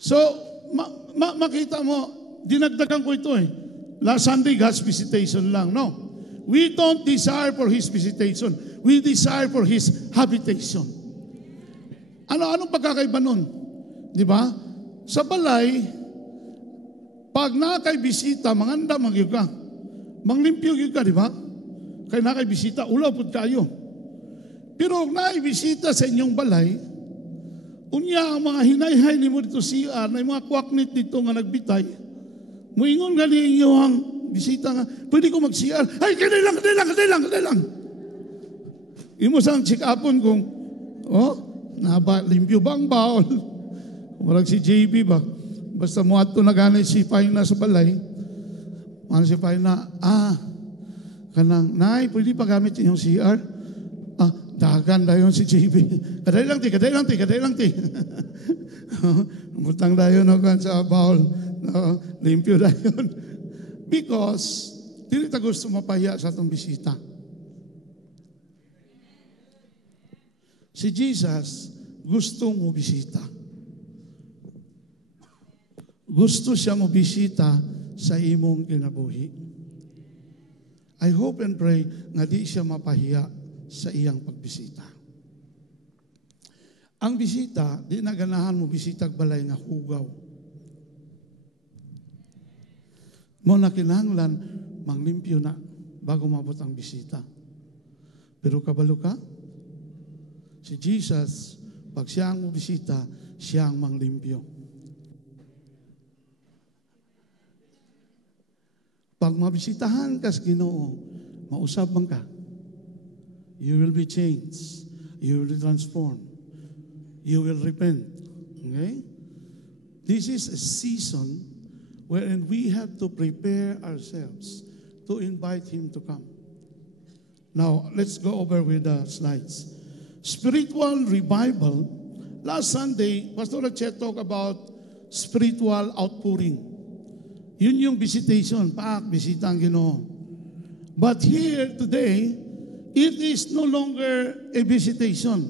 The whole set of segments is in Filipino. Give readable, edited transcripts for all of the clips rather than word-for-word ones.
So, makita mo, dinagdagan ko ito eh. Last Sunday, God's visitation lang. No. We don't desire for His visitation. We desire for His habitation. Anong pagkakaiba nun? Di ba? Sa balay, pag nakay bisita, manganda magyug ka. Manglimpyo gyud ka, di ba? Kaya nakay bisita, ulaw pud kayo. Pero nakay bisita sa inyong balay, unya ang mga hinayhay nimo dito CR, na mga kwaknit dito nga nagbitay, muingon nga ni inyong bisita nga, pwede ko mag-CR. Ay, kadali lang. Imo sang check upon kung, limpyo ba ang baol? Walang si JB ba? Basta mo ato na ganay si Paina sa balay. Ano si Paina? Kanang, Nay, pwede pa gamit yung CR? Dagan dayon si JB. Kadali lang ti. Butang dayon ako sa baol. Limpyo dayon. Because, dili ta gusto mapahiya sa atong bisita. Si Jesus, gusto mo bisita. Gusto siya mo bisita sa imong kinabuhi. I hope and pray nga di siya mapahiya sa iyang pagbisita. Ang bisita, di na ganahan mo bisitag balay nga hugaw. Mo na kinahanglan, manglimpyo na bago mabot ang bisita. Pero kabalo ka, si Jesus, pag siya ang bisita, siya ang manglimpyo. Pag mabisitahan ka sa Ginoo, mausap man ka. You will be changed. You will be transformed. You will repent. Okay? This is a season wherein we have to prepare ourselves to invite Him to come. Now, let's go over with the slides. Spiritual revival. Last Sunday, Pastor Chet talked about spiritual outpouring. Yun yung visitation, bisita ang Ginoo. But here today, it is no longer a visitation,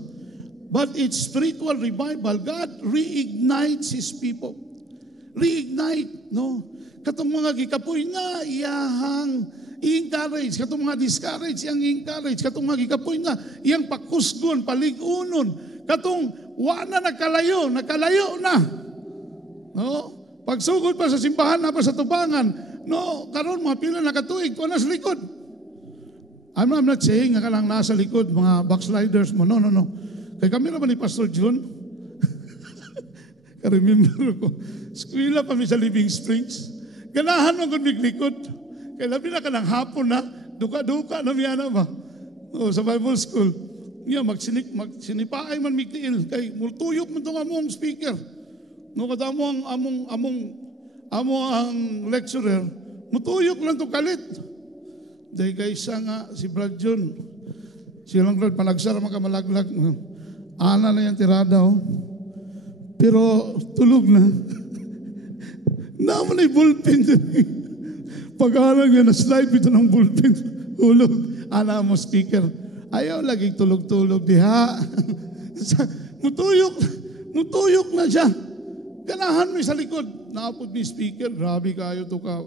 but it's spiritual revival. God reignites His people. Reignite, no? Katong mga gikapoy na iyahang i-encourage, katong mga discourage iyang i-encourage, katong mga gikapoy na iyang pakusgon, paligunon, katong wala nakalayo na. No? Pagsugod pa sa simbahan na pa sa tubangan, no, karon mga pila nakatuig ko na sa likod. I'm not saying nga lang nasa likod, mga backsliders mo. No. Kaya kami naman ni Pastor John. Remember ko, eskwela pa mi sa Living Springs. Ganahan mo kung likod. Kaya labi na ka ng hapon na, duka-duka na miya na ba? Sa Bible School. Niya, magsinipaay man migtiil. Kaya multuyok mo itong among speaker. No, kada among ang lecturer, mutuyok lang itong kalit. Dahil kaysa nga, si Brad John, silang Brad, palagsara makamalaglag. Ana na yan tirada, Pero tulog na. Naman ay bullpen. Pag-alang yan, na-slide ito ng bullpen. Hulog. Ana mo speaker. Ayaw laging tulog-tulog diha. Mutuyok na siya. Ganahan mo sa likod. Naapod ni speaker. Grabe kayo to ka.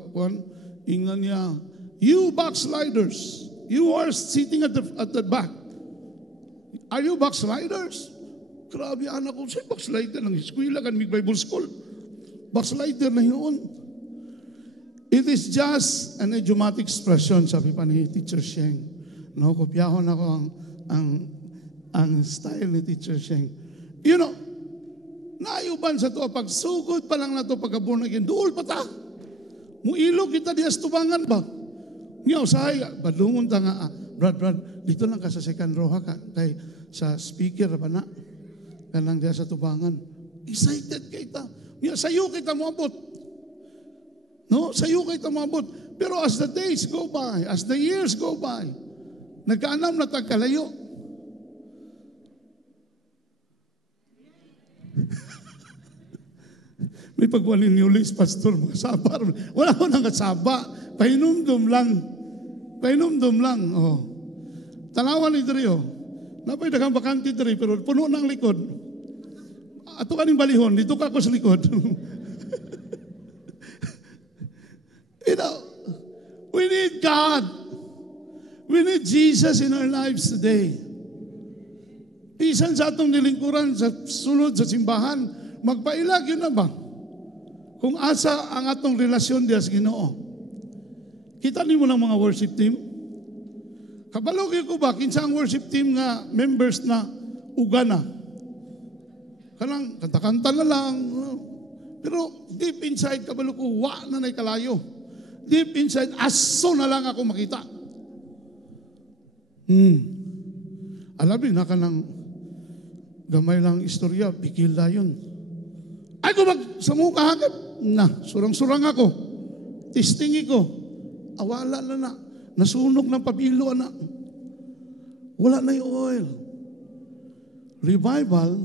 Ingan niya. You backsliders. You are sitting at the back. Are you backsliders? Grabe anak ko. Sa'yo backslider ng eskwela kan may Bible School. Backslider na yun. It is just an idiomatic expression, sabi pa ni Teacher Sheng. No, kopyahon ako ang style ni Teacher Sheng. You know, naayuban sa to, pagsugod pa lang na to, pagka-born again, dool pa ta. Muilog kita di astubangan ba? Ngaw, sahay, badungon ta nga, Brad, dito lang ka sa second row ha, kay sa speaker pa na, kanang diya sa tubangan. Excited kita. Ngaw, sayo kita moabot. No, sayo kita moabot. Pero as the days go by, as the years go by, nagkaanam na tagkalayo. May pagwalin ni Ulis, Pastor, mga sabar. Wala ko nang kasaba. Pahinumdum lang. Oh. Tanawan ni Drio. Napay dagang bakante diri, pero puno ng likod. ato kaning balihon, dito ka ako sa likod. You know, we need God. We need Jesus in our lives today. Bisan sa atong nilingkuran sa sulod sa simbahan, magpailag yun na ba? Kung asa ang atong relasyon diya sa Ginoo. Kita niyo ng mga worship team? Kabalo ko ba, kinsa ang worship team nga members na ugana? Kanang kanta-kanta na lang. Pero deep inside, kabalo ko, wa na na'y kalayo. Deep inside, aso na lang ako makita. Alam din na ka ng gamay lang istorya, bigil na yun. Ay ko magsamuka hagap. Na, surang-surang ako. Testingi ko. Awala na. Nasunog ng pabilo na. Wala na yung oil. Revival,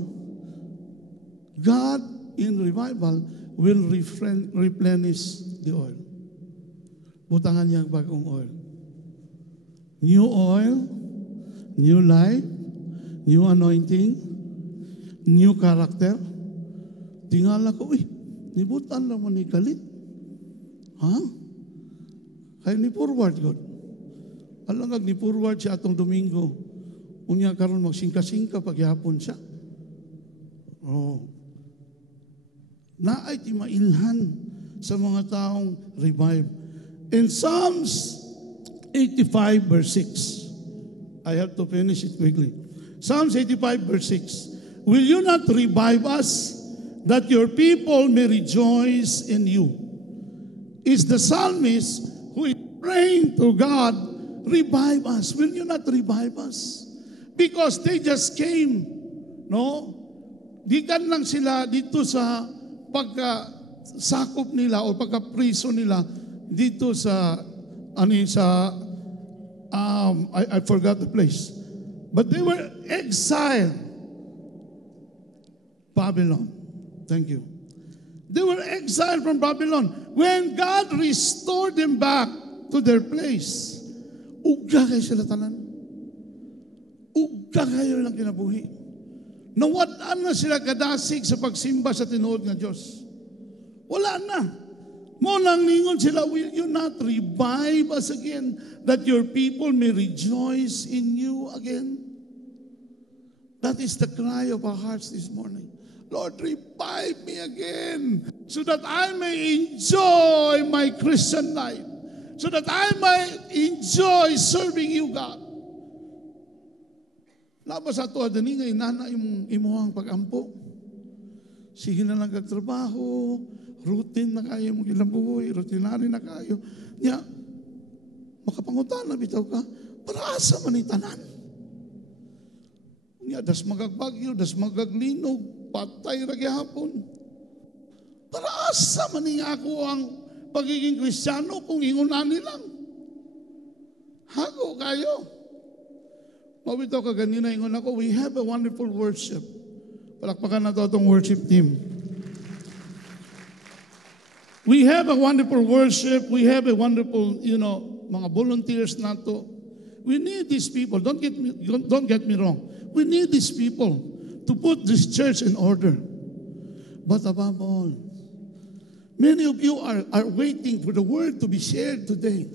God in revival will replenish the oil. Butangan niya ang bagong oil. New oil, new life, new anointing, new character. Tingala ko, nibutan naman ni Kalit. Ha? Kaya ni-forward God. Alangag ni-forward siya atong Domingo. Unya karon magsingka-singka paghihapon siya. Oh. Naay ti mailhan sa mga taong revive. In Psalms 85 verse 6. I have to finish it quickly. Psalms 85 verse 6. Will you not revive us that your people may rejoice in you? Is the psalmist who is praying to God, revive us. Will you not revive us? Because they just came, no? Dikan lang sila dito sa pagkasakop nila o pagkapriso nila dito sa I forgot the place. But they were exiled. Babylon. Thank you. They were exiled from Babylon. When God restored them back to their place, ugga kayo sila tanan. Ugga kayo lang kinabuhi. Nawala na sila kadasig sa pagsimba sa tinuod ng Diyos. Wala na. Mo nang ningon sila, will you not revive us again that your people may rejoice in you again? That is the cry of our hearts this morning. Lord, revive me again so that I may enjoy my Christian life, so that I may enjoy serving you, God. Labas ato adani nga inana imuhang pag-ampo. Sige na lang kagtrabaho, routine na kayo mong gilabuhi, routinary na kayo. Nya, makapangutan na bitaw ka, para asa man itanan. Nya, das magagbagyo, das magaglinog, patay ra gyapon. Para asa man ni ako ang pagiging Kristiyano kung ingunan nilang. Hago kayo. Mabitaw ka ganina ingon ako, we have a wonderful worship. Palakpakan na to itong worship team. We have a wonderful worship. We have a wonderful, mga volunteers na to. We need these people. Don't get me wrong. We need these people to put this church in order. But above all, many of you are waiting for the word to be shared today.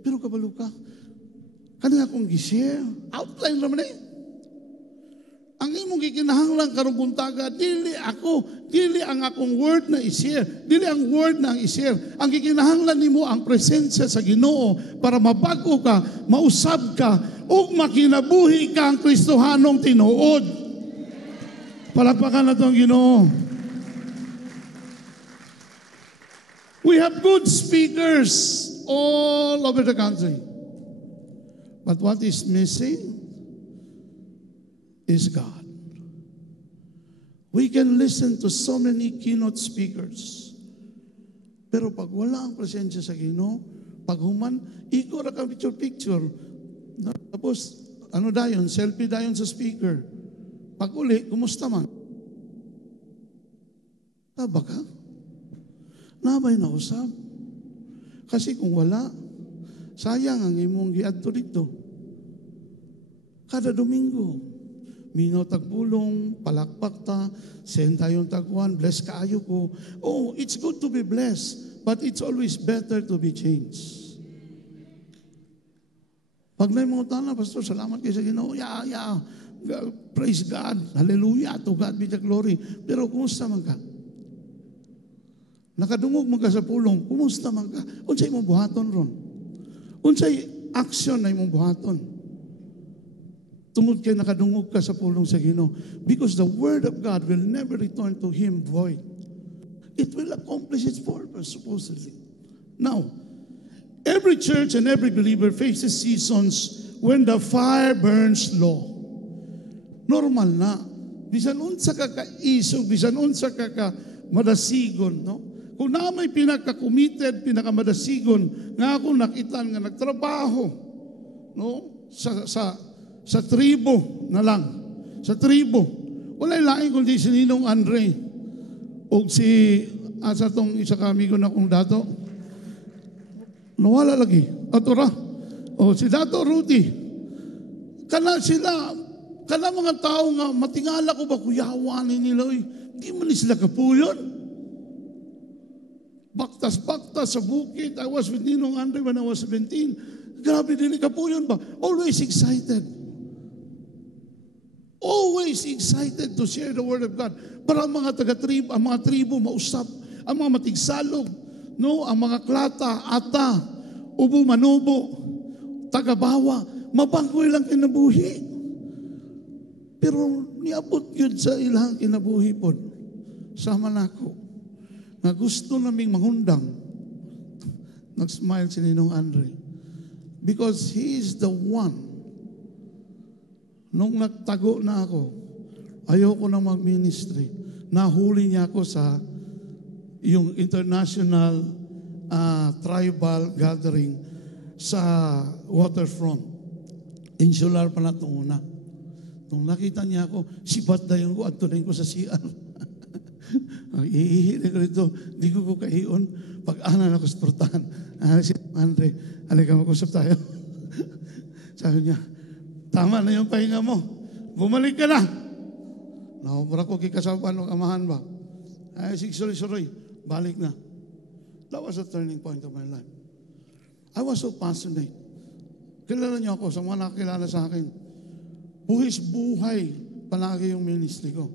Pero kabalo ka, kanina akong gi-share, outline naman Ang imong gikinahanglan karong buntaga, dili ang akong word na i-share, dili ang word na ang i-share. Ang gikinahanglan nimo ang presensya sa Ginoo para mabago ka, mausab ka, ug makinabuhi ka ang Kristohanong tinuod. Palakpakan na itong Ginoo. We have good speakers all over the country. But what is missing is God. We can listen to so many keynote speakers. Pero pag wala ang presensya sa Ginoo, pag human, iko ra ka picture. Tapos, selfie dayon sa speaker. Pag uli, kumusta man? Taba ka? Nabay na usap. Kasi kung wala, sayang ang imong giadto dito. Kada Domingo, Minaw tagpulong, palakpak ta, send tayong tagwan, bless kaayo ko. Oh, it's good to be blessed, but it's always better to be changed. Pag na mga tana, Pastor, salamat kayo sa Ginoo. Praise God. Hallelujah. To God be the glory. Pero kumusta man ka? Nakadungog man ka sa pulong, kumusta man ka? Unsay imong buhaton ron? Unsay action na imong buhaton? Tungod kay nakadungog ka sa pulong sa Ginoo. Because the Word of God will never return to Him void. It will accomplish its purpose, supposedly. Now, every church and every believer faces seasons when the fire burns low. Normal na. Bisan unsa ka kaisog, bisan unsa ka madasigon, no? Kung na may pinaka-committed, pinaka-madasigon, nga ako nakitan nga nagtrabaho, no? Sa tribo na lang. Sa tribo. Wala'y lain kundi si Ninong Andre o si asa tong isa ka amigo na kong dato. Nawala lagi. Atura. O si Dato Rudy. Kana sila, kana mga tao nga matingala ko ba kuyawanin nila. Di man ni sila kapuyon. Baktas-baktas sa bukid. I was with Ninong Andre when I was 17. Grabe dili kapuyon ba? Always excited. Always excited to share the Word of God. Para ang mga taga-tribo, ang mga tribo mausap, ang mga matigsalog, no, ang mga klata, ata, ubo manubo, tagabawa, mabangkoy lang kinabuhi. Pero niabot yun sa ilang kinabuhi po. Sama na ako. Na gusto naming mangundang. Nag-smile si Ninong Andre. Because He is the one. Nung nagtago na ako, ayoko na mag-ministry. Nahuli niya ako sa yung international tribal gathering sa waterfront. Insular pa na itong una. Nung nakita niya ako, sibat na yung ko, antunin ko sa CR. Iihi ko rito, di ko kahiyon. Pag-ana na ko sa portahan. Si Andre, halika mag-usap tayo. Sabi niya, tama na yung pahinga mo. Bumalik ka na. Naumura ko kikasapan ng amahan ba? Ay, sorry. Balik na. That was a turning point of my life. I was so passionate. Kilala niyo ako sa mga nakakilala sa akin. Buhis buhay palagi yung ministry ko.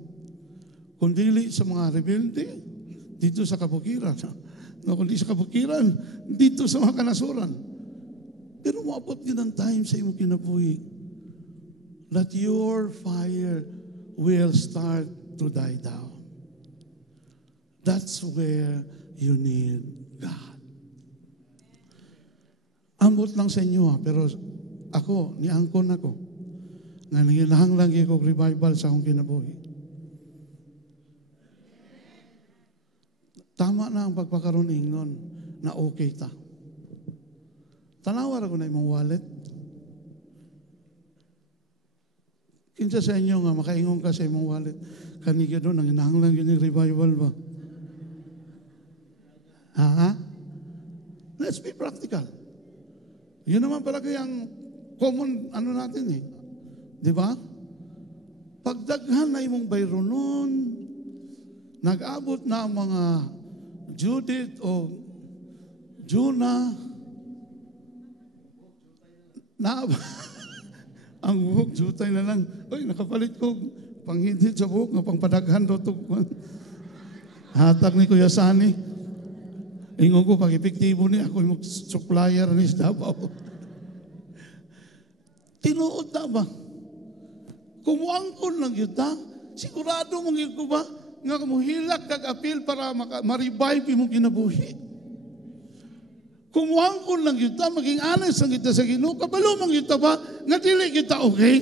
Kundi sa mga rebelde, dito sa kabukiran. No, kundi sa kabukiran, dito sa mga kanasuran. Pero maabot yun ang time sa iyong kinabuhi that your fire will start to die down. That's where you need God. Ambot lang sa inyo pero ako, niangkon ako. Nga nangilahang lang ko revival sa akong kinabuhi. Tama na ang pagpakaroon ingnon na okay ta. Tanawar ako na imong wallet. Kinsa sa inyo nga makaingon ka sa imong wallet, kanigya doon, ang inahanglan yun yung revival ba? Ha? Let's be practical. Yun naman pala kayang common natin Di ba? Pagdaghan na imong bayro nun, nag-abot na ang mga Judith o Juna, ang buhok, jutay na lang. Uy, nakapalit ko panghidit sa buhok, nga pangpadaghan do to. Hatag ni Kuya Sani. Ingon ko, pag-epektibo ni, ako yung supplier ni Davao. Tinuod na ba? Kumuangkon lang yun ta. Sigurado mong yun ko ba? Nga kumuhilak kag-apil para ma-revive mong kinabuhi. Kumuangkon lang yun ta, maging honest lang kita sa Ginoo. Kabalo mang yun ta ba? Nga dili kita okay?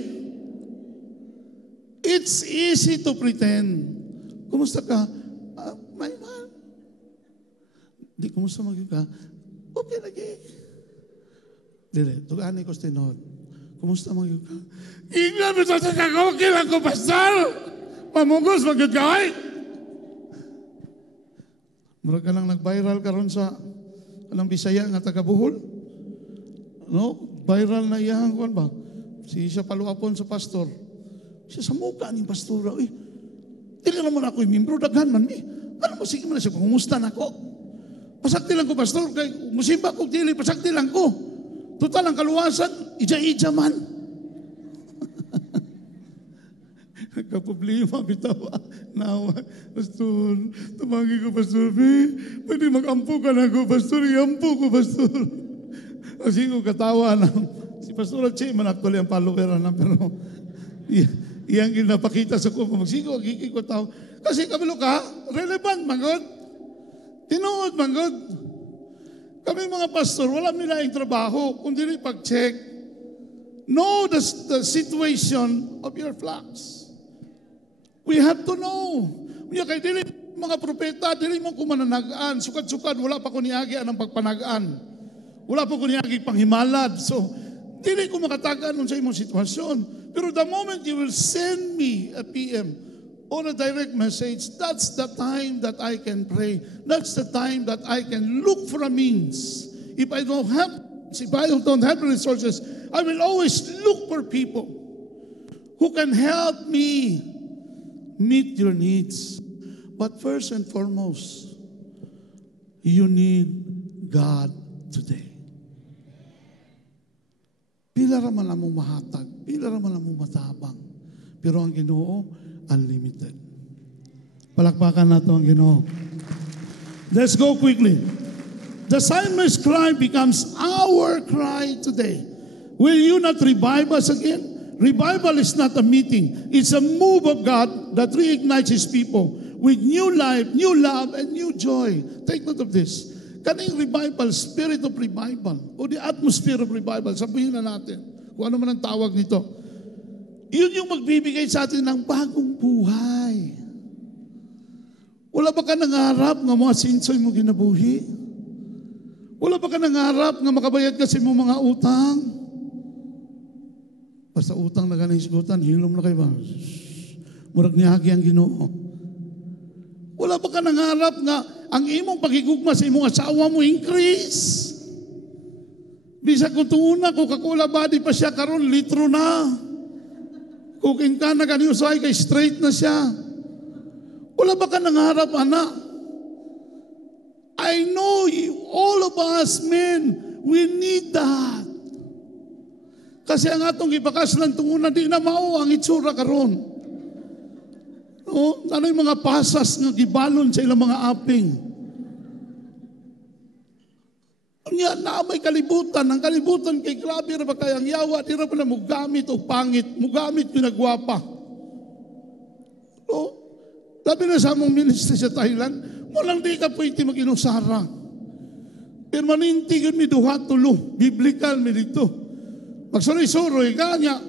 It's easy to pretend. Kumusta ka? May man. Di, kumusta maging ka? Okay lagi. Dili, tugani ko sa tinod. Kumusta maging ka? Ingnan mo sa okay lang ko, pastor. Pamugos maging ka, ay. Mura ka lang nag-viral karon sa kanang Bisaya nga taga Bohol. No? Viral na iyang kuan ba? Si siya paluapon sa pastor. Siya sa muka ni pastora, dili naman ako yung membro, daghan man mi. Ano mo, sige man siya, kumusta na ako? Pasakti lang ko, pastor, kay musimba ko, dili, pasakti lang ko. Total ang kaluwasan, ija-ija man. Nagka-problema, bitaw, nawa. Pastor, tumagi ko, pastor, pwede mag-ampo ka na ako, pastor, i-ampo ko, pastor. Kasi ko katawa na. Si Pastor Che, man actually ang follower na, pero iyang ginapakita sa ko, magsigo, gigi ko tao. Kasi kabalo ka, relevant, manggod. Tinuod, manggod. Kami mga pastor, wala milaing trabaho, kundi rin pag-check. Know the situation of your flocks. We have to know. Kaya kay dili mga propeta, dili mo kumananagaan, sukad-sukad, wala pa ko niagi anang pagpanagaan. Wala pa ko niagi panghimalad. So, dili ko makatagaan nun sa imong sitwasyon. Pero the moment you will send me a PM or a direct message, that's the time that I can pray. That's the time that I can look for a means. If I don't have resources, I will always look for people who can help me meet your needs. But first and foremost, you need God today. Pila raman lang mo mahatag, pila raman lang mo matabang. Pero ang Ginoo, unlimited. Palakpakan nato ang Ginoo. Let's go quickly. The psalmist's cry becomes our cry today. Will you not revive us again? Revival is not a meeting. It's a move of God that reignites His people with new life, new love, and new joy. Take note of this. Kaning revival, spirit of revival, o the atmosphere of revival, sabihin na natin, kung ano man ang tawag nito. Yun yung magbibigay sa atin ng bagong buhay. Wala ba ka nangarap nga mga sinsoy mo ginabuhi? Wala ba ka nangarap nga makabayad ka sa mong mga utang? Basta utang na ganang isgutan, hilom na kayo ba? Murag niyagi ang Ginoo. Wala ba ka nangarap nga ang imong pagigugma sa imong asawa mo increase? Bisa kung tuuna, Coca-Cola body pa siya, karon litro na. Kukin ka na ganiusay, kay straight na siya. Wala ba ka nangarap, anak? I know you, all of us men, we need that. Kasi ang atong ibakas lang tunguna, di na mao ang itsura karon. Ano yung mga pasas nga gibalon sa ilang mga aping. Nya na may kalibutan, ang kalibutan kay grabe ra ba kay ang yawa, di ra pa na mugamit o pangit, mugamit pinagwapa. Labi na sa among ministry sa Thailand, walang di ka pwede mag-inusara. Permanente yun mi duha tulo, biblical mi dito. Magsuroy-suroy kanya.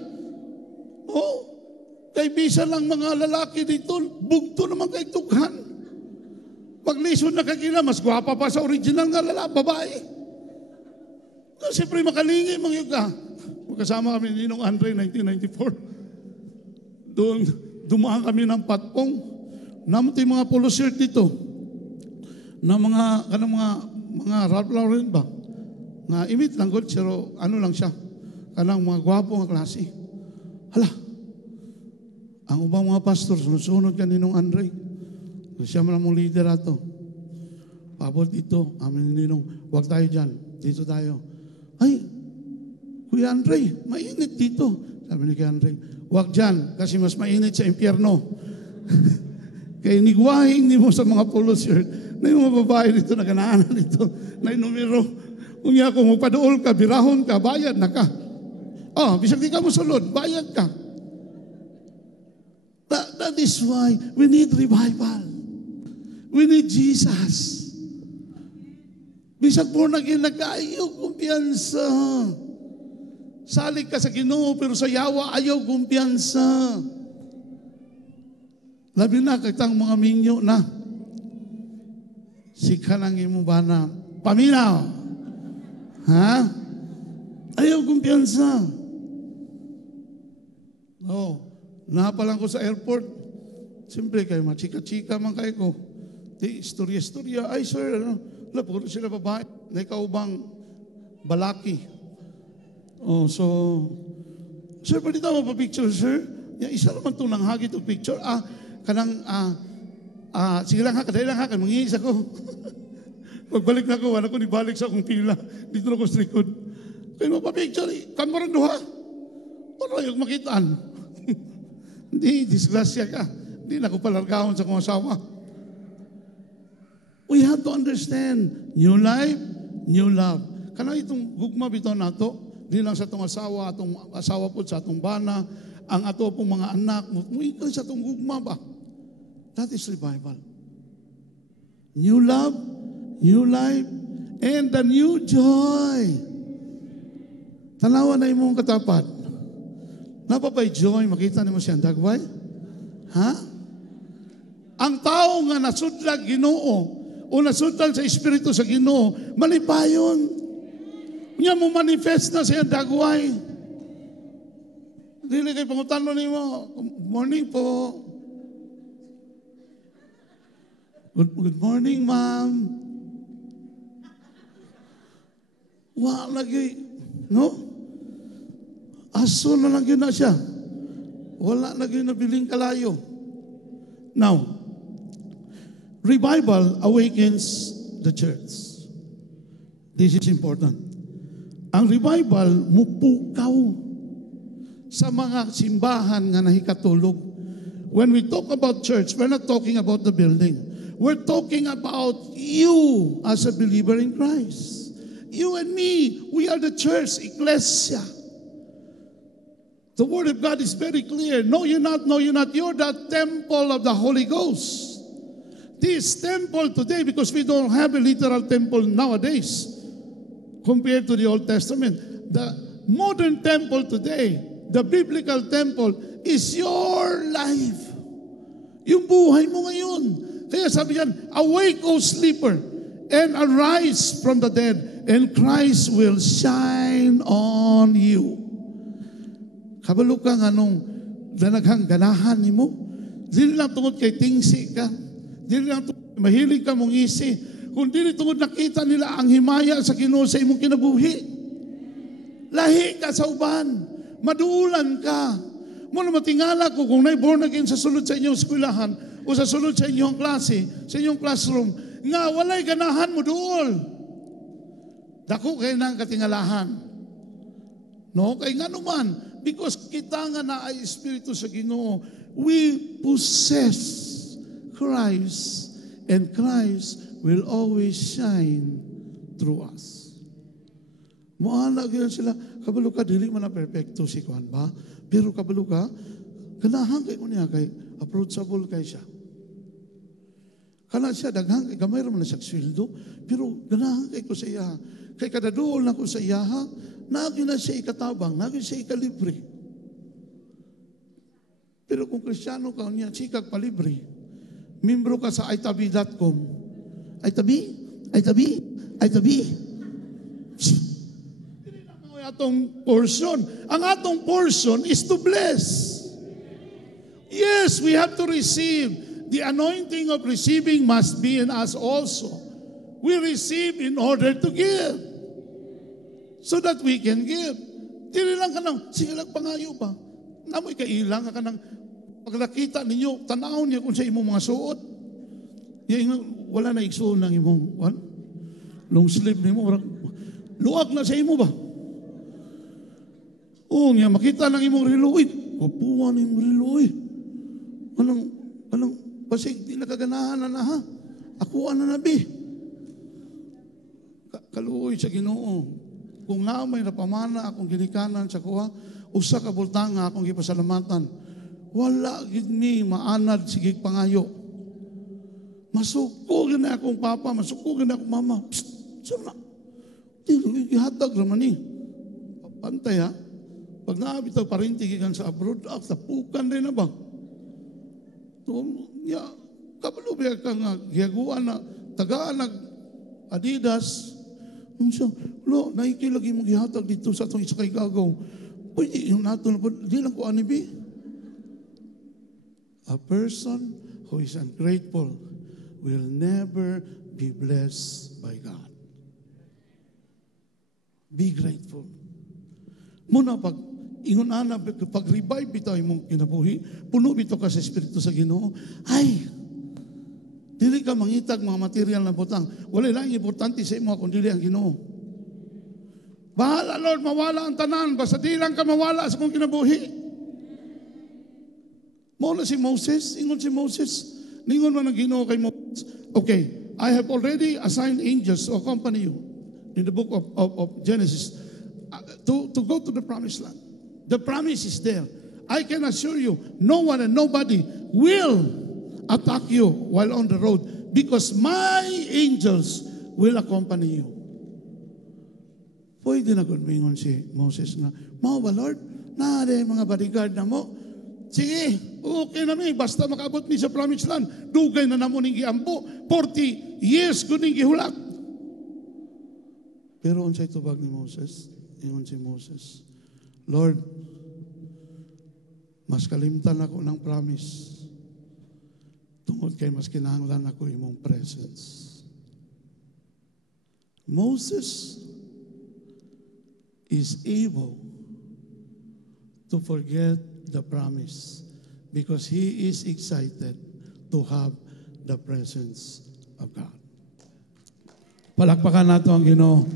Kay bisa lang mga lalaki dito, bugto naman kay tughan. Pag-lison na kagila, mas gwapa pa sa original nga lalaki, babae. Siyempre makalingi mga yuga. Magkasama kami ni Ninong Andre, 1994. Doon, dumaan kami ng patpong. Namunti mga polo shirt dito. Na mga Ralph Lauren ba? Nga imit lang god, pero ano lang siya. Kanang mga gwapo nga klase. Hala, ang ubang mga pastor, sunod ka Ninong Andre. Siya man ang leader ato. Pabot dito, amin Ninong, huwag tayo dyan, dito tayo. Ay, Kuya Andre, mainit dito. Sabi ni Kuya Andre, huwag dyan, kasi mas mainit sa impyerno. Kaya nigwahin ni mo sa mga polo shirt, na yung mga babae dito, naganaan dito, na yung numero. Kung niya kung magpadool ka, birahon ka, bayad na ka. Bisag di ka mo sulod, bayad ka. That is why we need revival. We need Jesus. Bisag born again, nag-ayaw kumpiyansa. Salig ka sa Ginoo, pero sa yawa, ayaw kumpiyansa. Labi na, kitang mga minyo na. Sika lang imo ba na, paminaw. Ha? Ayaw kumpiyansa. Napalang ko sa airport. Siyempre kayo, machika-chika man kayo ko. Di, istorya-istorya. Ay, sir, puro sila babae. Na ikaw bang balaki? So, sir, pwede tayo mapapicture, sir? Ya, isa naman itong nanghagit o picture. Sige lang ha, kaday lang ha, mangihis ako. Pagbalik na ako, wala ko nibalik sa akong pila. Dito na ako sa likod. Kaya mapapicture, kan mo rin duha. Ano yung makitaan? Hindi, disgrasya ka. Hindi na ako palargahon sa kong asawa. We have to understand, new life, new love. Kana itong gugma bitaw nato, di lang sa atong asawa po sa atong bana, ang ato pong mga anak, muikan sa atong gugma ba? That is revival. New love, new life, and the new joy. Tanawa na imong katapat. Napapay joy, makita niyo siya, dagway? Ha? Ang tao nga nasudlag Ginoo, o nasudlan sa Espiritu sa Ginoo, malipayon. Niya mo manifest na siya, dagway. Dili kay pangutano nimo, morning po. Good morning, ma'am. Wa lagi, no? Aso na lang yun na siya. Wala lagi na biling kalayo. Now, revival awakens the church. This is important. Ang revival mupukaw sa mga simbahan nga nahikatulog. When we talk about church, we're not talking about the building. We're talking about you as a believer in Christ. You and me, we are the church, ecclesia. The Word of God is very clear. No, you're not. No, you're not. You're the temple of the Holy Ghost. This temple today, because we don't have a literal temple nowadays, compared to the Old Testament. The modern temple today, the biblical temple, is your life. Yung buhay mo ngayon. Kaya sabi yan, awake, O sleeper, and arise from the dead, and Christ will shine on you. Kabalo ka nga nung danaghang ganahan ni mo. Dili lang tungod kay tingsi ka. Dili lang tungod mahilig ka mong isi. Kung dili tungod nakita nila ang himaya sa Ginoo sa imong kinabuhi. Lahi ka sa uban. Maduulan ka. Muna matingala ko kung na-born again sa sulod sa inyong eskwelahan o sa sulod sa inyong klase, sa inyong classroom, nga walay ganahan mo duol. Dako kayo ng katingalahan. No? Kay nga naman, because kita nga na ay Espiritu sa Ginoo, we possess Christ, and Christ will always shine through us. Muala ganyan sila, kabalo ka, dili man na perfecto si Kuan ba? Pero kabalo ka, ganahan kay mo niya, kay approachable kay siya. Kana siya, daghang kay gamay raman na siya sweldo, pero ganahan kay ko sa iya. Kay kadaduol na ko sa iya, naging na siya ikatabang, naging siya ikalibre. Pero kung Kristiyano ka niya, sikag palibre, membro ka sa itabi.com. Itabi? Hindi na mo atong portion. Ang atong portion is to bless. Yes, we have to receive. The anointing of receiving must be in us also. We receive in order to give. So that we can give. Dili lang ka nang, sige lang pangayo pa. Namoy kailang ka nang, pag nakita ninyo, tanaw niyo kung sa imong mga suot. Wala na igsuon ng imong, long sleeve ni mo, luwag na sa imo ba? Oo nga, makita ng imong reloy. Kapuan ng imong reloy. Anong, basig, di nakaganahan na ha? Ako na nabi. Kaluoy sa Ginoo. Kung naamay na pamana akong ginikanan sa kuha, usa ka bultanga akong gipasalamatan. Wala gid mi maanad sige pangayo. Masuko gid na akong papa, masuko gid na akong mama. Sana. Dili gihatag ra man ni. Pantay ha. Pag naabitaw parinti gikan sa abroad, tapukan din na ba? Ya, kabalo ba ka nga giyaguan na tagaan nag Adidas. So, lo, naikilagi mong gihatag dito sa itong isakay gagaw. Pwede yung nato na po, di lang ko anibi. A person who is ungrateful will never be blessed by God. Be grateful. Muna pag ingon ana pag-revive bitaw imong kinabuhi, puno bitaw ka sa Espiritu sa Ginoo, ay dili ka mangitag mga material na butang. Wala lang importante sa imo kung dili ang Ginoo. Bahala Lord, mawala ang tanan, basta di lang ka mawala sa kong kinabuhi. Mo na si Moses, ingon si Moses, ningon man ang Ginoo kay Moses. Okay, I have already assigned angels to accompany you in the book of Genesis to go to the promised land. The promise is there. I can assure you, no one and nobody will attack you while on the road because my angels will accompany you. Pwede na mingon si Moses na, mao ba Lord? Naade mga bodyguard na mo. Sige, okay na mi. Basta makabot mi sa promised land. Dugay na namo ning giampo. 40 years ko ning gihulak. Pero unsay tubag ni Moses? Ingon si Moses, Lord, mas kalimtan ako ng promise. Tungod kay mas kinahanglan ako imong presence. Moses is able to forget the promise because he is excited to have the presence of God. Palakpakan nato ang Ginoo.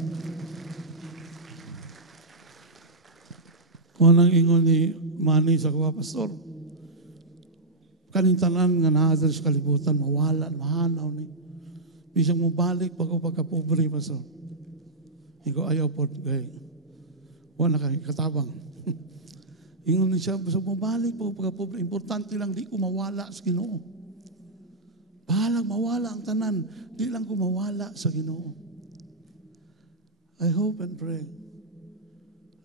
Kung anong ingon ni Manny sa kuwa, Pastor, kaning tanan nga naadal sa kalibutan, mawala, mahanaw ni. Bisang mo balik pagka-pobre, Pastor. Ikaw ayaw po, kay wala kay katabang. Ingon ni siya, bisang mo balik pagka-pobre, importante lang, di ko mawala sa Ginoo. Bahalang mawala ang tanan, di lang ko mawala sa Ginoo. I hope and pray.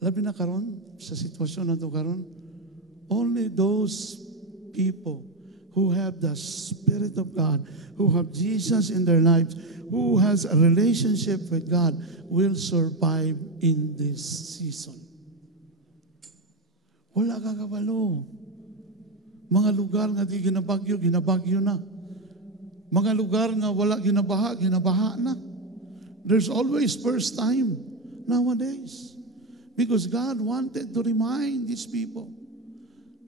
Labi na karon sa sitwasyon na ito karon, only those people who have the Spirit of God, who have Jesus in their lives, who has a relationship with God, will survive in this season. Wala ka kabalo. Mga lugar nga di ginabagyo, ginabagyo na. Mga lugar nga wala ginabaha, ginabaha na. There's always first time nowadays. Because God wanted to remind these people,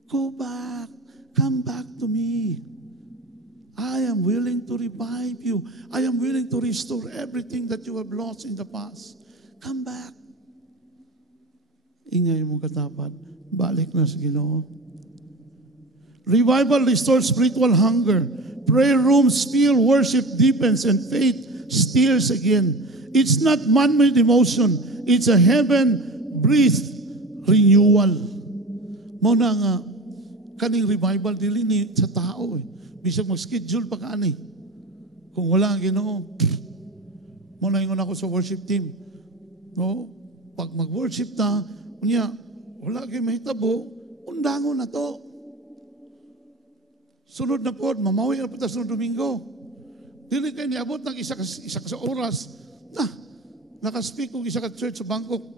go back, come back to me. I am willing to revive you. I am willing to restore everything that you have lost in the past. Come back. Ingay mo katapat, balik na sa Ginoo. Revival restores spiritual hunger. Prayer rooms fill, worship deepens, and faith stirs again. It's not man-made emotion. It's a heaven-breathed renewal. Mo na nga, kaning revival dili ni sa tao eh. Bisag mag-schedule pa kaani. Kung wala ang Ginoo, mo na ingon ako sa worship team. No, pag mag-worship ta, unya wala kay mahitabo, undangon na to. Sunod na pod, mamawi na po ta sunod Domingo. Dili kay niabot ng isa ka sa oras. Nakaspeak kong isa ka church sa Bangkok,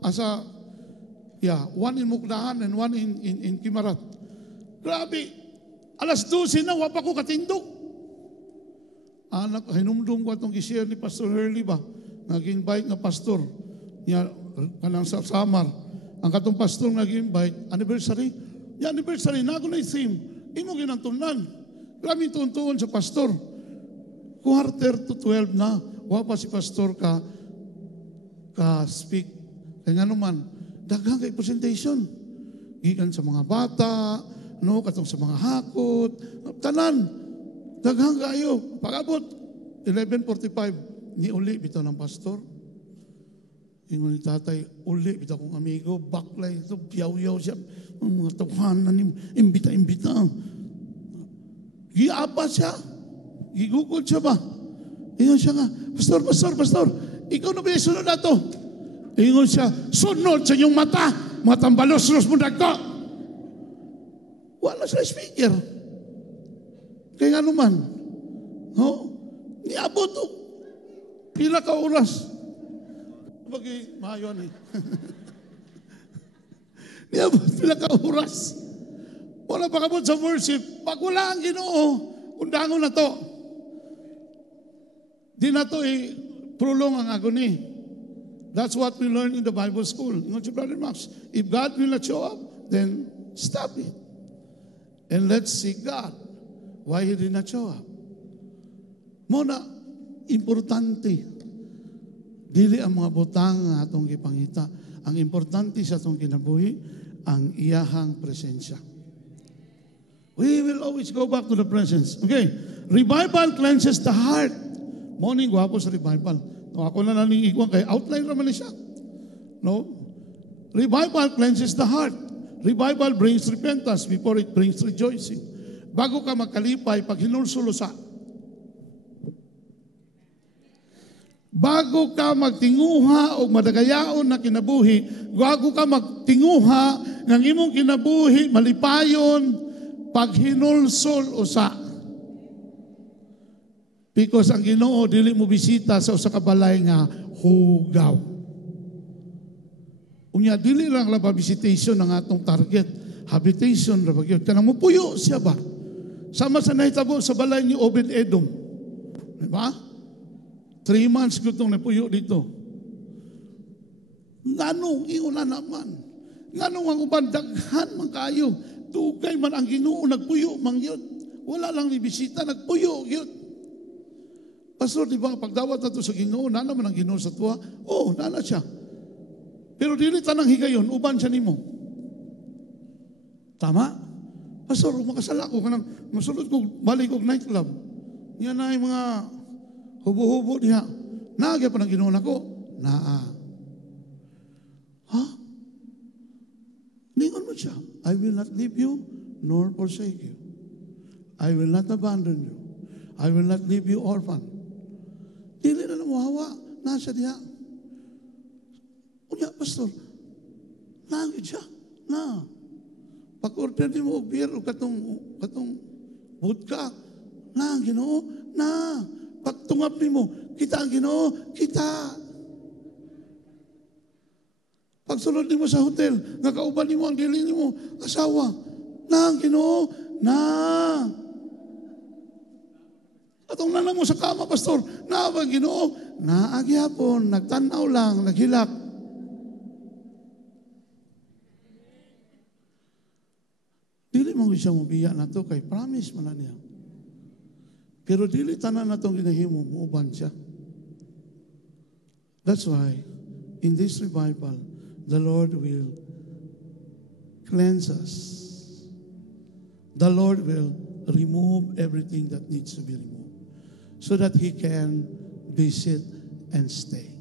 one in Mukdahan and one in Kimarat. Grabe, alas 12 na, wapa ko katindog. Anak, hinumdum ko itong gisir ni Pastor Hurley ba, nag-invite na pastor, niya, kanang sa Samar. Ang katong pastor nag-invite, anniversary. Yung anniversary, nago na theme. Imo ginantunan. Grabe tuntuon sa pastor. 11:45 na, wapa si pastor ka-speak. Kaya nga naman, daghang kay presentation. Gikan sa mga bata, no, katong sa mga hakot, tanan, daghang kayo. Pag-abot, 11:45, ni uli, bitaw ng pastor. Ingon ni tatay, uli, bitaw kong amigo, baklay, ito, biyaw-yaw siya, mga tawanan, imbita-imbita. Giapa siya, gigugod siya ba? Ingon siya nga, Pastor, ikaw na ba yung sunod na to? Ingon siya, sunod sa inyong mata, matambalos-los mo nagko. Wala sa speaker. Kaya nga naman, no? Niabot to. Pila ka oras. Bagi mayon eh. Niabot pila ka oras. Wala pa kabot sa worship. Pag wala ang Ginoo, undangon na to. Di na to prolong ang agony. That's what we learn in the Bible school. Ingon si Brother Max, if God will not show up, then stop it. And let's seek God. Why He did not show up? Muna, importante. Dili ang mga butang nga atong gipangita. Ang importante sa atong kinabuhi, ang iyahang presensya. We will always go back to the presence. Okay. Revival cleanses the heart. Morning, gwapo sa revival. No, ako na naning ikuan kay outline naman ni siya. No? Revival cleanses the heart. Revival brings repentance before it brings rejoicing. Bago ka magkalipay, pag hinulsulusa. Bago ka magtinguha o madagayaon na kinabuhi, bago ka magtinguha ng imong kinabuhi, malipayon, pag hinulsul usa. Because ang Ginoo dili mo bisita sa usa ka balay nga hugaw. Unya dili lang la visitation ang atong target, habitation ra bagyod. Kanang mupuyo siya ba? Sama sa nahitabo sa balay ni Obed-Edom. Di ba? 3 months gutong napuyo dito. Nganong ingon na naman? Nganong ang uban daghan man kayo? Tugay man ang Ginoo nagpuyo man gyud. Wala lang ni bisita nagpuyo gyud. Pastor, di ba, pagdawat na ito sa Ginoo, nana man ang Ginoo sa tuwa? Oo, nana siya. Pero dili tanang higayon, uban siya nimo. Tama? Pastor, makasala ko, kanang masulod ko, balik ko nightclub. Yan na yung mga hubo-hubo diha. Naagya pa ng Ginoo nako? Naa. Ha? Ningon mo siya, I will not leave you, nor forsake you. I will not abandon you. I will not leave you orphan. Dili na namuhawa. Nasa diha. Unya, pastor, nangid siya. Na. Pag-order di mo og beer o katong vodka. Na, Ginoo. Na. Pagtungap ni mo, kita ang Ginoo. Kita. Pagsulod ni mo sa hotel, nakauban ni mo ang dili ni mo, asawa. Na, Ginoo. Na. Atong nana mo sa kama, pastor, naabang Ginoo, naagyapon, nagtanaw lang, naghilak. Dili mo siya mabiya na to, kay promise man na niya. Pero dili tanan na itong ginahimo, muuban siya. That's why, in this revival, the Lord will cleanse us. The Lord will remove everything that needs to be removed, so that He can visit and stay.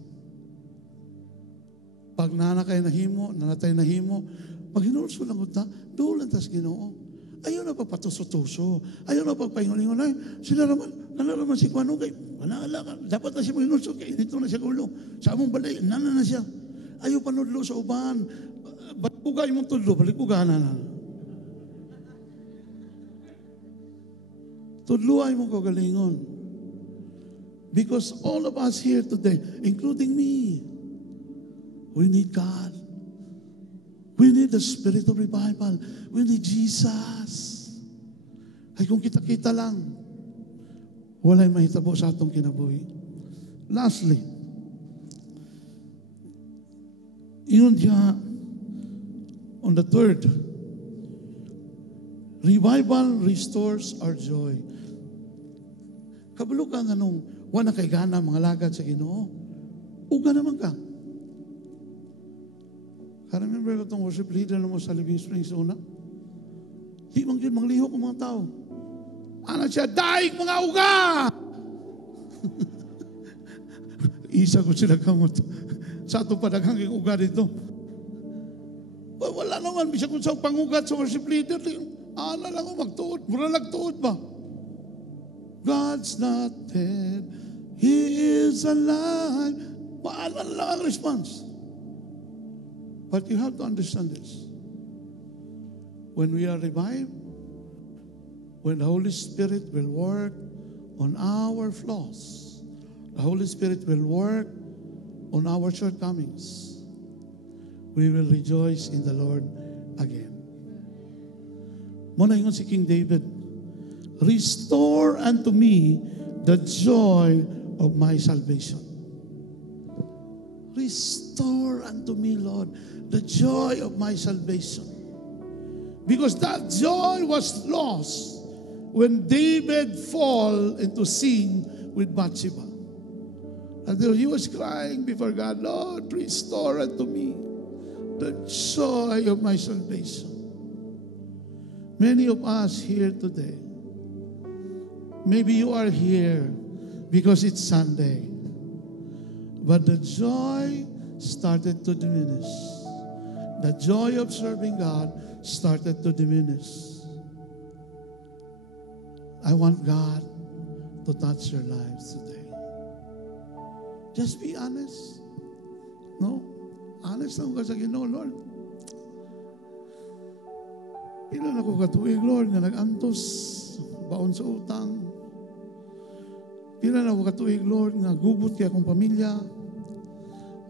Pag nanakay nahimo, nanatay nahimo, pag hinulso lang ta, doon lang tas Ginoo. Ayaw na pagpatuso-tuso. Ayaw na pagpahingon-hingon. Ay, sila naman si Kwano kay, dapat na siya maghinulso kay, dito na siya gulo. Sa among balay, nana na siya. Ayaw panudlo sa uban. Balikugay mong tudlo, balikugan na. Tudluay mong kagalingon. Because all of us here today, including me, we need God. We need the spirit of revival. We need Jesus. Ay kung kita-kita lang, wala'y mahitabo sa atong kinabuhi. Lastly, yun diya, on the third, revival restores our joy. Kabalo ka nga nung wala kay gana mga lagad sa Ginoo. Uga naman ka. I-remember ko itong worship leader naman sa Living Springs una. Di mang yun, manglihok ang mga tao. Ano siya, daig mga uga! Isa ko sila kamot. Sa ito padagang yung uga dito. Wala naman, bisa kung sa pangugat sa worship leader. Ano lang ako magtuod. Mura nagtuod ba? God's not dead. He is alive. Paano lang ang response? But you have to understand this. When we are revived, when the Holy Spirit will work on our flaws, the Holy Spirit will work on our shortcomings, we will rejoice in the Lord again. Muna ingon si King David, restore unto me the joy of my salvation. Restore unto me, Lord, the joy of my salvation. Because that joy was lost when David fall into sin with Bathsheba. And he was crying before God, Lord, restore unto me the joy of my salvation. Many of us here today, maybe you are here because it's Sunday, but the joy started to diminish. The joy of serving God started to diminish. I want God to touch your lives today. Just be honest. No? Honest lang ka sa Ginoo, Lord. Pila na ko katuig, Lord, nga nag-antos, baon sa utang. Pila na ko katuig, Lord, nga gubot kay akong pamilya.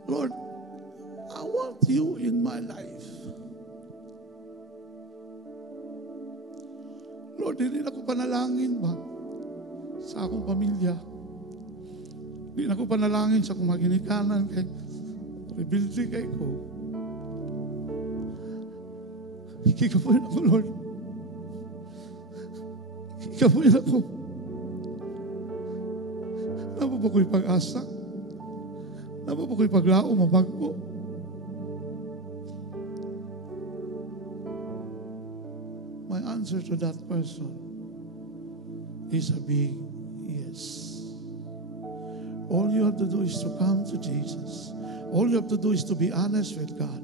Lord, I want you in my life. Lord, hindi na ko panalangin ba sa akong pamilya? Hindi na ko panalangin sa akong maginikanan kay rebuildi kay ko. Kikapuin ako, Lord. Kikapuin ako. Napa po ko'y pag-asa? Napa po ko'y paglao, mabagpo? My answer to that question is a big yes. All you have to do is to come to Jesus. All you have to do is to be honest with God.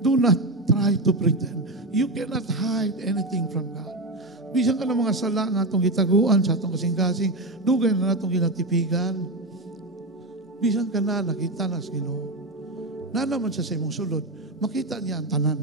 Do not try to pretend. You cannot hide anything from God. Bisan ka ng mga sala nga itong gitaguan sa itong kasing-kasing, dugay na itong ginatipigan. Bisan ka na, nakita na sa Ginoo. Na naman siya sa imong sulod, makita niya ang tanan.